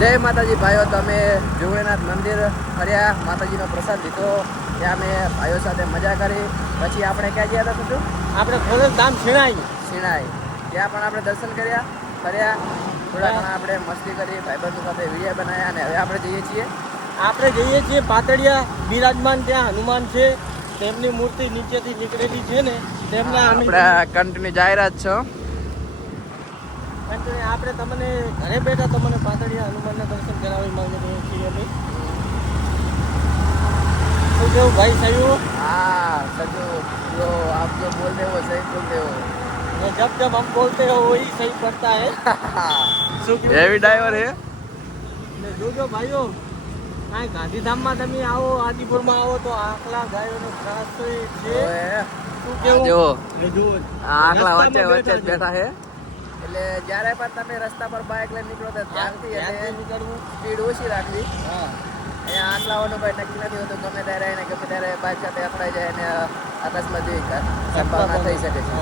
જય માતાજી ભાઈઓ, તમે જુગણીનાથ મંદિર ફર્યા, માતાજીનો પ્રસાદ લીધો, ત્યાં અમે ભાઈઓ સાથે મજા કરી. પછી આપણે ક્યાં ગયા હતા શું? આપણે ખોડલ ધામ શિણાઈ ત્યાં પણ આપણે દર્શન કર્યા, ફર્યા, થોડા ઘણા આપણે મસ્તી કરી, ભાઈબંધો સાથે વિડીયો બનાવ્યા. અને હવે આપણે જઈએ છીએ પાતળિયા બિરાજમાન. ત્યાં હનુમાન છે, તેમની મૂર્તિ નીચેથી નીકળેલી છે ને, તેમના આપણે કન્ટિન્યુ જાહેરાત છો. આપણે તમને ઘરે બેઠા તમને પાતળિયા હનુમાનના દર્શન કરાવી માંગીએ છીએ અમે. શું કેવું ભાઈ સહી? हाँ सजो, जो आप जो बोल रहे हो वो सही बोल रहे हो. जब जब हम बोलते हो वही सही पड़ता है. ये भी ड्राइवर है. જોજો ભાઈઓ, આ ગાંધીધામમાં તમે આવો, આદિપુરમાં આવો તો આખલા ગાયોનો ત્રાસ છે. શું કેવું? જો આખલા વચ્ચે વચ્ચે જ બેઠા છે. એટલે જ્યારે પણ તમે રસ્તા પર બાઇક લઈને નીકળો તો ધ્યાનથી નીકળવું, સ્પીડ ઓછી રાખવી. અહીંયા આટલાઓનું કોઈ નક્કી નથી હોતું, ગમે ત્યારે એને ગમે ત્યારે બાઇક સાથે અથડાઈ જાય અને અકસ્માત જેવી સંભાવના થઈ શકે છે.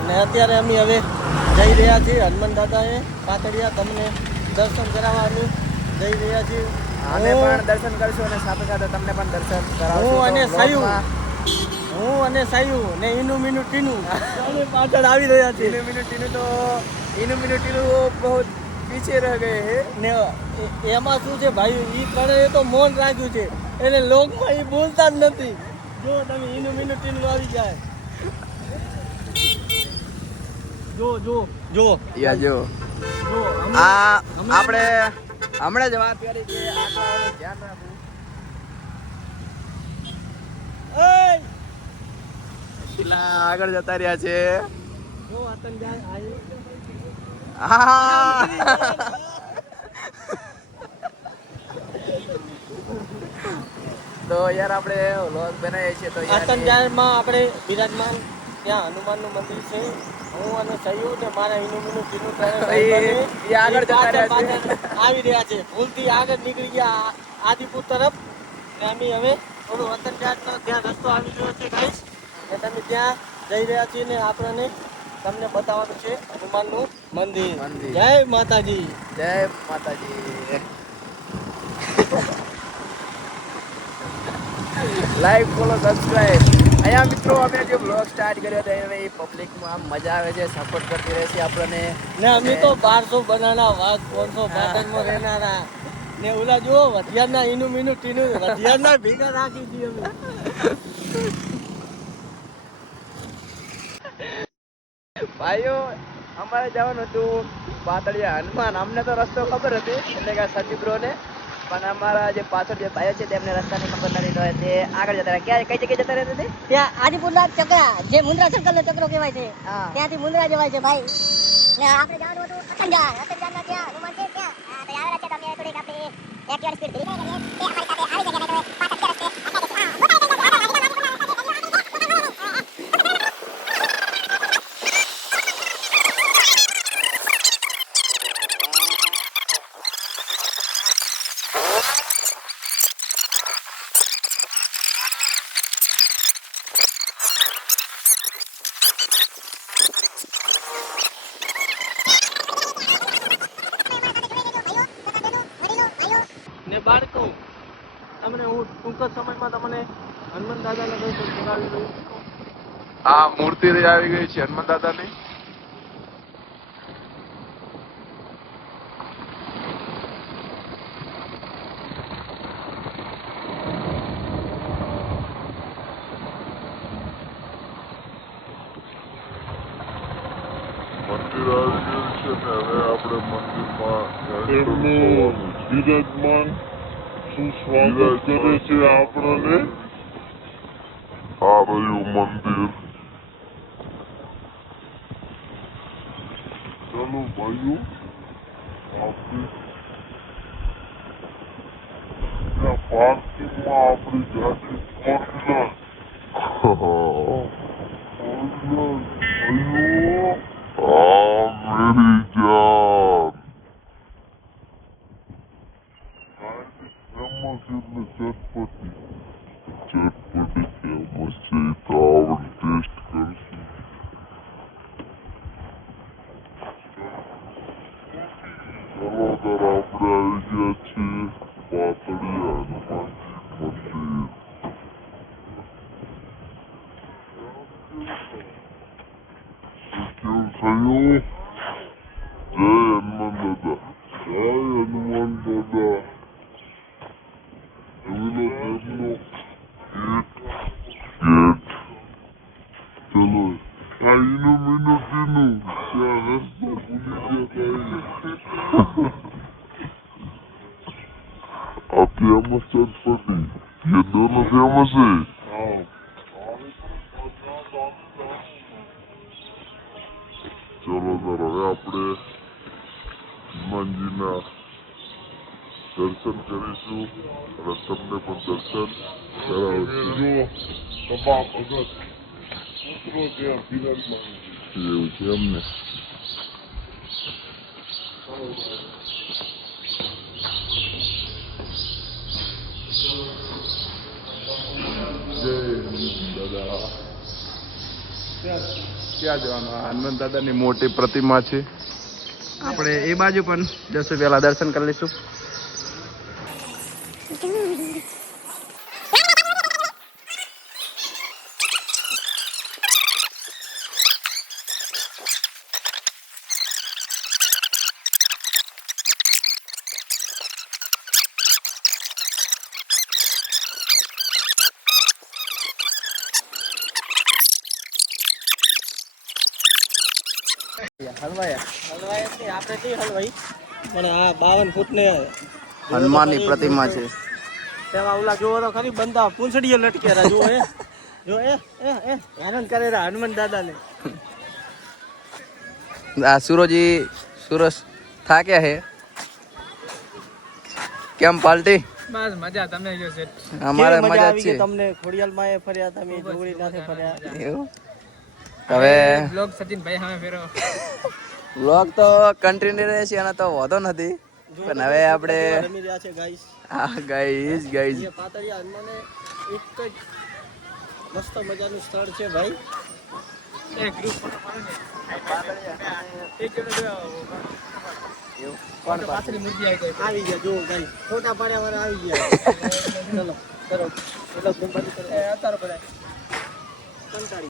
અને અત્યારે અમે હવે જઈ રહ્યા છીએ હનુમાન દાદાએ પાતળિયા, તમને દર્શન કરાવવાનું જઈ રહ્યા છીએ. અમે પણ દર્શન કરશું અને સાથે સાથે તમને પણ દર્શન કરાવશું. હું અને સાયુ ને ઈનું મીનું ટીનું અમે પાછળ આવી રહ્યા છીએ. ઈનું મીનું ટીનું બહુ પીછે રહ ગયે હે ને એમાં શું છે ભાઈ, ઈ ત્રણેય તો મૌન રાખ્યું છે, એને લોકમાં ઈ બોલતા જ નથી. જો તમે ઈનું મીનું ટીનું આવી જાય, જો જો જો જો આ આપણે હમણાં જ વાત કરી છે. આટલાઓનું ધ્યાન રાખવું. એટલા આગળ જતા રહ્યા છે. જો આતન જાય આવી. તો યાર આપણે વ્લોગ બનાવીએ છીએ તો આતંજાળમાં આપણે બિરાજમાન ત્યાં હનુમાનનું મંદિર છે. હું અને સહયોગ ને મારા ઈનું મીનું ટીનું આગળ જતા રહ્યા છે, આવી રહ્યા છે. ભૂલથી આગળ નીકળી ગયા આદિપુર તરફ. ને અમે હવે થોડું આતંજાળનો ત્યાં રસ્તો આવી રહ્યો છે ગાઈસ, ને તમે ત્યાં જઈ રહ્યા છીએ ને આપણને તમને બતાવવાનું છે હનુમાનનું મંદિર. જય માતાજી. જય માતાજી. Like, follow, subscribe. અહીંયા મિત્રો અમે જે બ્લોગ સ્ટાર્ટ કર્યો હતો એ પબ્લિકમાં આમ મજા આવે છે, સપોર્ટ કરતી રહે છે આપણને. ને અમે તો 1200 બનાના વાત 500 પાટણમાં રહેનારા ને ઓલા જો વધિયારના ઈનું મીનું ટીનું વધિયારના ભેગા રાખી દી અમે. ભાઈઓ, અમારે જવાનું હતું પાતળિયા હનુમાન. અમને તો રસ્તો ખબર હતી, એટલે કે સતી બ્રો ને, પણ અમારા જે પાછળ જે ભાઈઓ છે તેમને રસ્તાની ખબર નથી, તો તે આગળ જતા રહ્યા. કઈ જગ્યાએ જતા રહેતા હતી? ત્યાં આદિપુરના ચકરા, જે મુન્દ્રા સર્કલ નો ચક્રો કહેવાય છે, ત્યાંથી મુન્દ્રા જવાય છે ભાઈ. ને આપણે જવાનું હતું અતંજાર. અતંજારના ત્યાં હનુમાન છે, ત્યાં આવેલા છે. તમે થોડીક આપણે એક્ટિવા સ્પીડ ધીરી કરીએ, તે અમારી સાથે આવી જગ્યા તો પાછળ રસ્તે ને બાળકો, તમને હું ટૂંક જ સમયમાં તમને હનુમાન દાદાના દર્શન કરાવી દઉં. આ મૂર્તિ આવી ગઈ છે હનુમાન દાદાની. મંદિર આવી ગયું છે ને હવે આપણે મંદિરમાં બિરાજમાન સુસ્વાગત કરે છે આપણને. આ રહ્યું મંદિર. ચાલો ભાઈઓ, આપણે ત્યાં પાર્કિંગમાં આપણી ગાડી ફોર મેરી જાન. ફેમસ એટલે ચટપટી. ચટપટી ફેમસ છે, તો આપણે ટેસ્ટ કરશું. ચલો તાર આપણે ગયા છે પાતળિયા હનુમાનજી મંદિર. કેવું થયું? જય હનુમાન દાદા, જય હનુમાન દાદા. એમનો તેમનો ગેટ ચલો આઈનું મિનોટીનું ત્યાં રસ્તો ભૂલી ગયા आप फेमस चटपटी ये दोनों फेमस है चलो जरा હવે આપણે હનુમાનજીના દર્શન કરીશું અને તમને પણ દર્શન કરાવશું. એવું છે અમને ક્યાં જવાનું? હનુમાન દાદાની મોટી પ્રતિમા છે. આપણે એ બાજુ પણ જશું, પહેલા દર્શન કરી લઈશું. હલવાય છે આપણે કઈ હલવાઈ પણ આ 52 ફૂટને હનુમાનની પ્રતિમા છે. તેમાં ઓલા જોવો તો ખરી બંદા પૂંછડીએ લટકેરા જો એ હેરાન કરેલા હનુમાન દાદાને. આ સુરજી સુરજ થાક્યા છે. કેમ પાલટી? બસ મજા તમને જો છે. અમારે કેવી મજા આવી છે. ગઈ તમને? ખોડિયાલમાં એ ફર્યા તમે, જોગડી નાથે ફર્યા. એવું હવે બ્લોગ સચિન ભાઈ સામે ફેરો. વ્લોગ તો કન્ટિન્યુ રહે છે અને તો વાંધો નથી, પણ હવે આપણે રમી રહ્યા છે ગાઈસ. હા ગાઈઝ એ પાતળિયા હનુમાને એક જ મસ્ત મજાનું સ્થળ છે ભાઈ. એક ગ્રુપ ફોટો પાડો ને. એક જણો જો કોણ પાછળની મૂર્તિ આવી ગઈ. આવી ગયા જો ગાઈસ, ફોટા પાડ્યા વાળા આવી ગયા. ચલો કરો એટલો ગુંબાજી કરો. અત્યારે બધા કંટાળી